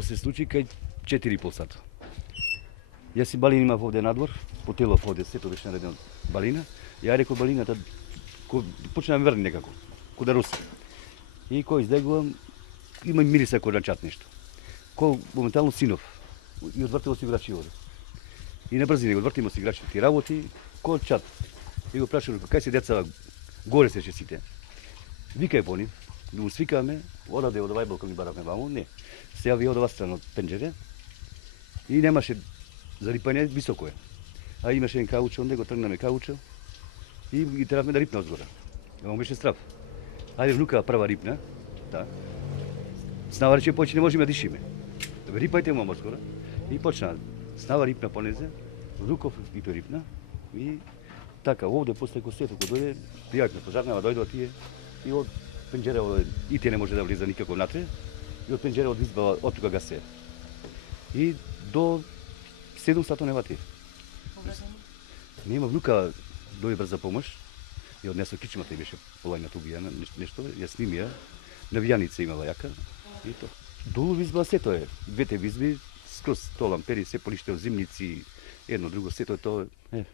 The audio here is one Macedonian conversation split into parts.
Се случи кај 4,5 сата. Јас си балин имав овде надвор, по телов овде, сето беше наредено балина. Ја реков балината, почна да ме врни некако, ко да руси. И кој издегувам, има мириса кој на чат нешто. Кој моментално синов, и одвртимо си играчи овде. И на брзини одвртимо си играчи, ти работи, кој чат. И го прашам, кај се деца, горе се сите. Викај по нив, да му свикаме, одаде од овај балкон и баравме ваму, не. Се јави од ова страна од пенџере и немаше зарипање, високо е. А имаше еден кауче, онде го тргнаме кауче и ги требавме да рипне одзгора. Ама беше страв. Ајде внука прва рипна, да. Снава рече, почне не можеме да дишиме. Рипајте му одзгора. И почна. Снава рипна понезе, внуков и тој рипна. И така, овде после косето кој дојде, пријавивме пожарнава, дојдоа тие и од пенџере, и тие не може да влиза никако внатре, и од пенџере од избава од тука гасе. И до 7 сато не вати. Нема внука дојде брза помош и однесо кичмата и беше полајната убиена, нешто, ја сними ја, навијаница имала јака и то. Долу визба сето е, двете визби, скроз то лампери, се полиште од зимници, едно друго, сето е тоа е.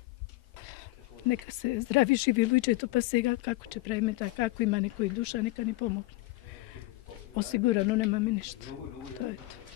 Нека се здрави живи луѓето, па сега како ќе правиме така, ако има некој душа, нека ни помогне. Осигурано немаме ништо. Тоа е тоа.